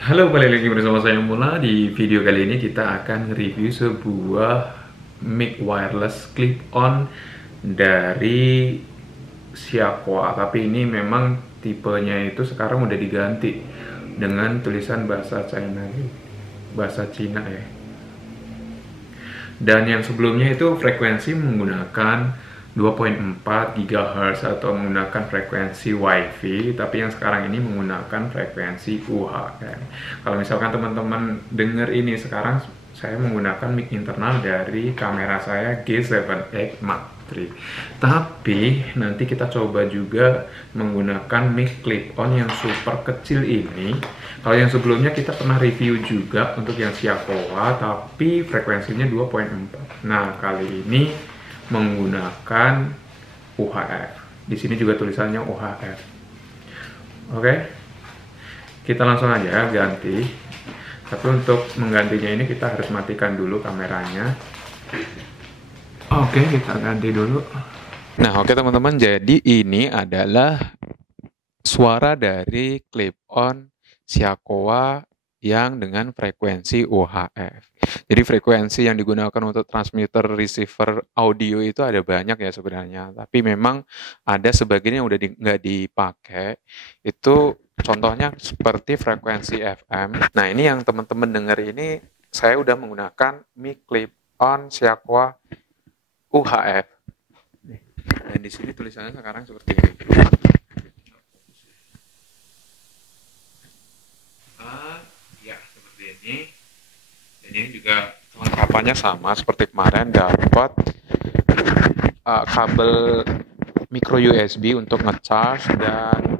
Halo, balik lagi bersama saya Mula. Di video kali ini kita akan review sebuah mic wireless clip-on dari Xiaoqua. Tapi ini memang tipenya itu sekarang udah diganti dengan tulisan bahasa China, bahasa Cina ya. Dan yang sebelumnya itu frekuensi menggunakan 2,4 GHz atau menggunakan frekuensi WiFi, tapi yang sekarang ini menggunakan frekuensi UHF. Kalau misalkan teman-teman dengar ini sekarang, saya menggunakan mic internal dari kamera saya G7X Mark III. Tapi nanti kita coba juga menggunakan mic clip-on yang super kecil ini. Kalau yang sebelumnya kita pernah review juga untuk yang Xiaoqua, tapi frekuensinya 2,4. Nah, kali ini menggunakan UHF. Di sini juga tulisannya UHF. Oke, kita langsung aja ganti. Tapi untuk menggantinya ini kita harus matikan dulu kameranya. Oke, kita ganti dulu. Nah, oke teman-teman, jadi ini adalah suara dari clip-on Xiaoqua yang dengan frekuensi UHF. Jadi frekuensi yang digunakan untuk transmitter receiver audio itu ada banyak ya sebenarnya. Tapi memang ada sebagian yang udah nggak dipakai. Itu contohnya seperti frekuensi FM. Nah ini yang teman-teman dengar ini saya udah menggunakan mic clip-on Xiaoqua UHF. Dan di sini tulisannya sekarang seperti ini. Ya seperti ini. Dan ini juga kelengkapannya sama seperti kemarin, dapat kabel micro USB untuk ngecharge dan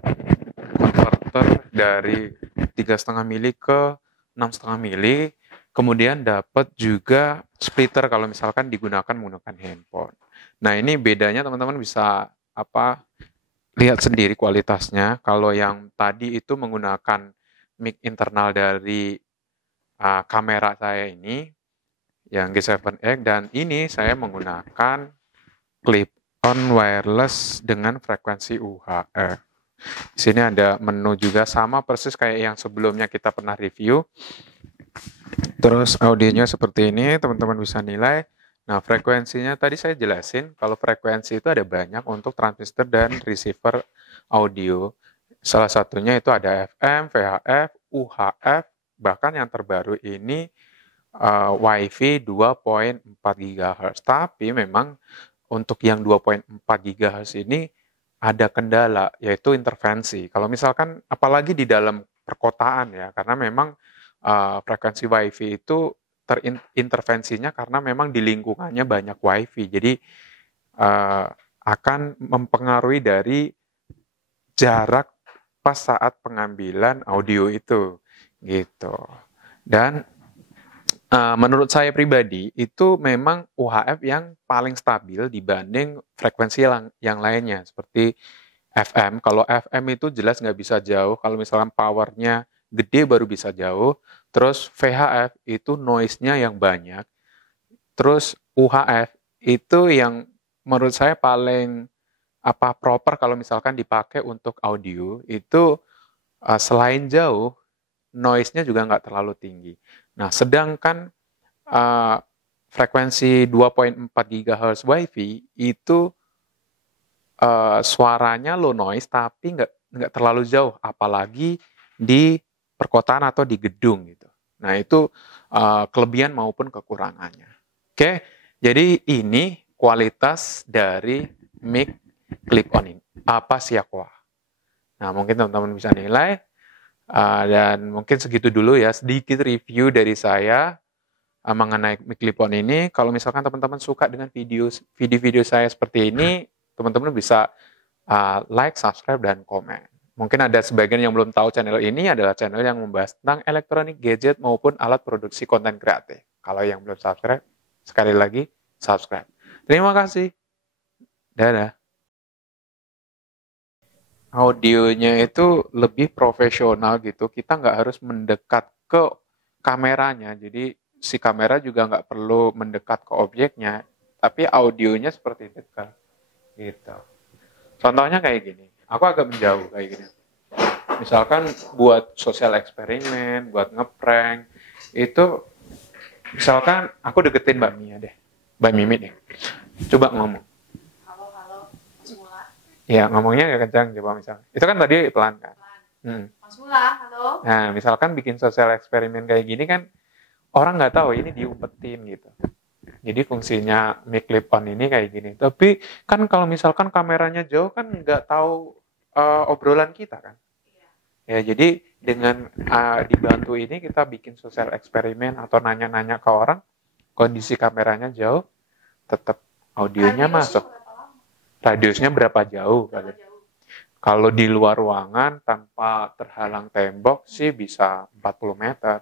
converter dari 3,5 mili ke 6,5 mili. Kemudian dapat juga splitter kalau misalkan digunakan menggunakan handphone. Nah ini bedanya teman-teman bisa lihat sendiri kualitasnya. Kalau yang tadi itu menggunakan mic internal dari kamera saya ini yang G7X, dan ini saya menggunakan clip-on wireless dengan frekuensi UHF. Di sini ada menu juga sama persis kayak yang sebelumnya kita pernah review. Terus audionya seperti ini, teman-teman bisa nilai. Nah, frekuensinya tadi saya jelasin, kalau frekuensi itu ada banyak untuk transistor dan receiver audio. Salah satunya itu ada FM, VHF, UHF, bahkan yang terbaru ini WiFi 2,4 GHz. Tapi memang untuk yang 2,4 GHz ini ada kendala, yaitu intervensi. Kalau misalkan, apalagi di dalam perkotaan ya, karena memang frekuensi WiFi itu terintervensinya karena memang di lingkungannya banyak WiFi. Jadi akan mempengaruhi dari jarak pas saat pengambilan audio itu, gitu. Dan menurut saya pribadi, itu memang UHF yang paling stabil dibanding frekuensi yang lainnya, seperti FM. Kalau FM itu jelas nggak bisa jauh, kalau misalnya powernya gede baru bisa jauh. Terus VHF itu noise-nya yang banyak. Terus UHF itu yang menurut saya paling proper kalau misalkan dipakai untuk audio, itu selain jauh, noise-nya juga nggak terlalu tinggi. Nah, sedangkan frekuensi 2,4 GHz WiFi itu suaranya low noise tapi nggak terlalu jauh, apalagi di perkotaan atau di gedung gitu. Nah itu kelebihan maupun kekurangannya. Oke, jadi ini kualitas dari mic clip-on ini. Apa Xiaoqua? Nah mungkin teman-teman bisa nilai. Dan mungkin segitu dulu ya, sedikit review dari saya mengenai mic clip-on ini. Kalau misalkan teman-teman suka dengan video-video saya seperti ini, teman-teman bisa like, subscribe, dan komen. Mungkin ada sebagian yang belum tahu channel ini adalah channel yang membahas tentang elektronik, gadget, maupun alat produksi konten kreatif. Kalau yang belum subscribe, sekali lagi subscribe. Terima kasih. Dadah. Audionya itu lebih profesional gitu. Kita nggak harus mendekat ke kameranya. Jadi si kamera juga nggak perlu mendekat ke objeknya. Tapi audionya seperti dekat. Gitu. Contohnya kayak gini. Aku agak menjauh kayak gini. Misalkan buat sosial eksperimen, buat ngeprank, itu misalkan aku deketin Mbak Mia deh, Mbak Mimi deh. Coba ngomong. Halo, halo, Mas Mula. Ya, ngomongnya agak kencang coba misalnya. Itu kan tadi pelan kan? Mas Mula, halo. Nah, misalkan bikin sosial eksperimen kayak gini kan, orang nggak tahu ini diumpetin gitu. Jadi fungsinya mic clip on ini kayak gini. Tapi kan kalau misalkan kameranya jauh kan nggak tahu obrolan kita kan. Ya, jadi dengan dibantu ini kita bikin sosial eksperimen atau nanya-nanya ke orang, kondisi kameranya jauh, tetap audionya masuk. Radiusnya berapa jauh kali? Kalau di luar ruangan tanpa terhalang tembok sih bisa 40 meter.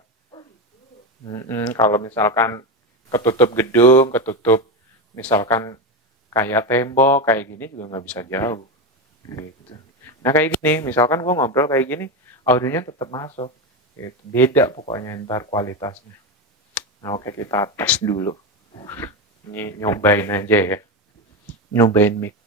Kalau misalkan ketutup gedung, ketutup misalkan kayak tembok, kayak gini juga nggak bisa jauh. Gitu. Nah kayak gini, misalkan gue ngobrol kayak gini, audionya tetap masuk. Gitu. Beda pokoknya ntar kualitasnya. Nah oke kita tes dulu. Ini nyobain aja ya. Nyobain mic.